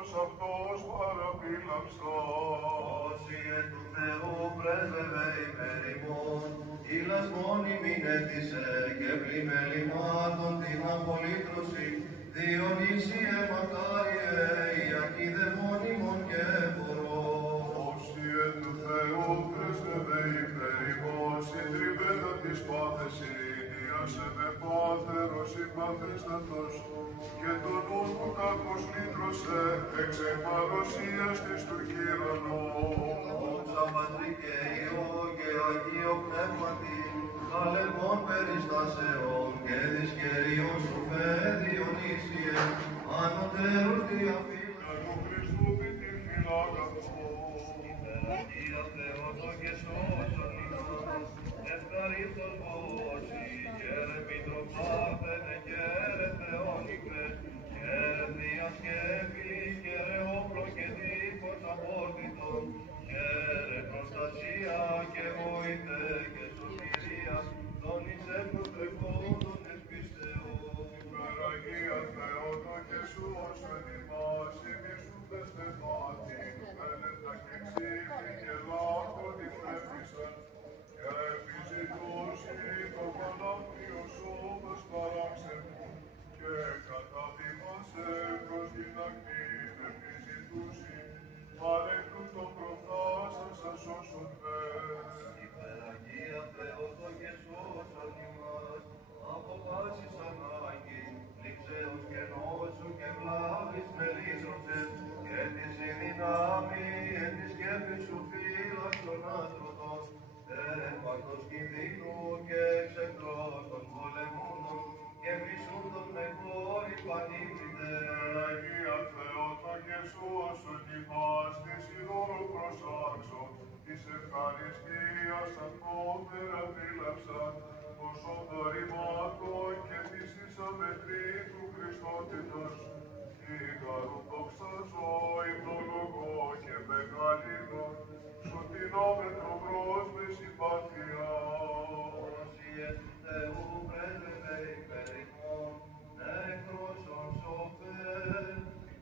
προς αυτός παραπήλαψα. Όσοι εν του Θεού πρέσβευε υπέρ ημών, ήλας μόνιμη νέτησε και πλημελημάτων την απολύτρωση, Διονύσιε μακάριε, Ιακίδε μόνιμον και εμπορό. Όσοι εν του Θεού πρέσβευε υπέρ ημών, συντριβέτα της πάθες ειρήνιασε με πάτερος συμπαθέστατος, και τον νου μου κακός λύτρωσε, εξ παρουσίας της του κύρανος. Δόξα Πατρί και Υιό και Αγίο Πνεύματι, καλεμών περιστάσεων και δυσκαιρίων σου φε Διονύσιε, ανωτέρους διαφύλαξον. Του Χριστού ποιητή φυλάκαθος. Υπεραγία Θεότο και σώσον ημάς, ευχαρίστως βόσι, καίρε Μητροπάθαινε, καίρε Θεόνικρες, καίρε Διασκεύη, καίρε όπλο και τείχος απόρτιτον, καίρε προστασία και βοήτε και σωτηρία, των εις εμπροτρεχόντων ευπιστεών. Υπεραγία Θεότο και σώσον ημάς, ημίσουντες τεμάτιν, μέλετα και ξύφη και λάκκο την πρέπησαν, και επιζητούσι το Πανάγιο σώμας παράξενου, και καταβήμασε προς την ακτήν επιζητούσι, παρέκτου των προφάσαν σας σώσον με. Υπεραγία Θεότο και σώσον ημάς, από πάσης ανάγκης, λήψεως και νόσου και βλάβης μελίσσωσες, και της η δυνάμει εν τη σκέπη σου φύλαξον άστρωτος, τέρπακτος κινδύνου και εξεκτρός των πολεμούντων, και μισούντων με κόρη πανίπητε. Αγία Θεότο και σώσον ημάς, της ειδώρου προσάξω, της ευχαριστίας ακόμερα φύλαψαν, ποσόν δωρημάτων και της ισαμετρή του Χριστότητος, ήγαρου δοξάζω, υμνολογώ και μεγαλύνω, σωτηρόμετρο προς με συμπάθεια. Όσοι εν του Θεού πρέσβευε υπέρ ημών, νεκρόσον σοφέ,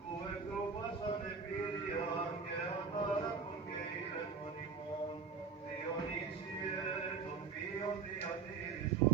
του εκτροπάσαν επίρρειαν και ατάραχον και ήρεμον ημών, Διονύσιε των βίων διατήρησον.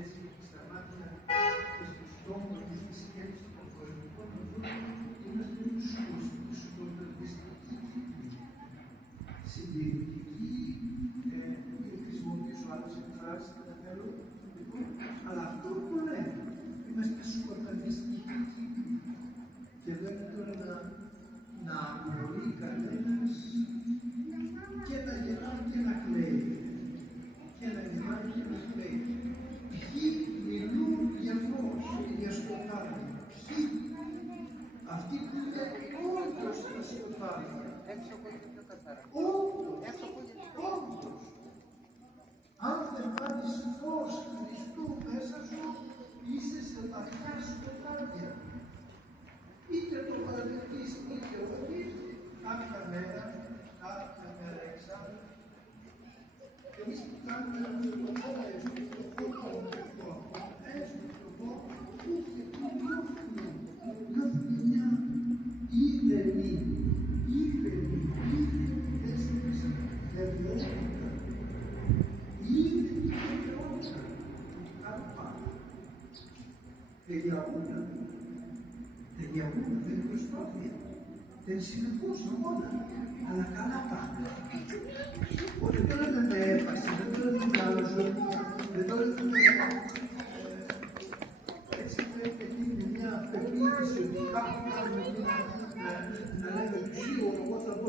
Έτσι, στα μάτια και στους τόμους και στη σκέψη των πολιτικών οδών, είμαστε σκοταδιστικοί, συντηρητικοί, και χρησιμοποιήσω άλλες εκφράσεις και τα θέλω, αλλά αυτό που λέμε, είμαστε σκοταδιστικοί. Και λέμε τώρα να μπορεί κανένας και να γελάει και να κλαίει. Και να γελάει και να κλαίει. Ποιοι μιλούν για φως, για σκοτάδια. Ποιοι, αυτοί που είναι όντως τα σκοτάδια. Έξω ακούγεται πιο καθαρά. Όντως. Αν δεν βάλεις φως Χριστού μέσα σου, είσαι σε βαθιά σκοτάδια. Είτε το παραδεχτείς είτε όχι, κάποια μέρα εξάλλου. Εμείς που κάνουμε Τελειώνουν, δεν είναι προσπάθεια. Δεν συνεχώς αγώνα, αλλά καλά πάντα. Οπότε τώρα δεν με έπασε, δεν τώρα δεν άλλαζω, δεν τώρα δεν έτσι πρέπει να είναι μια πεποίθηση ότι κάποιοι κάνουν να λέμε σίγουρα εγώ θα πω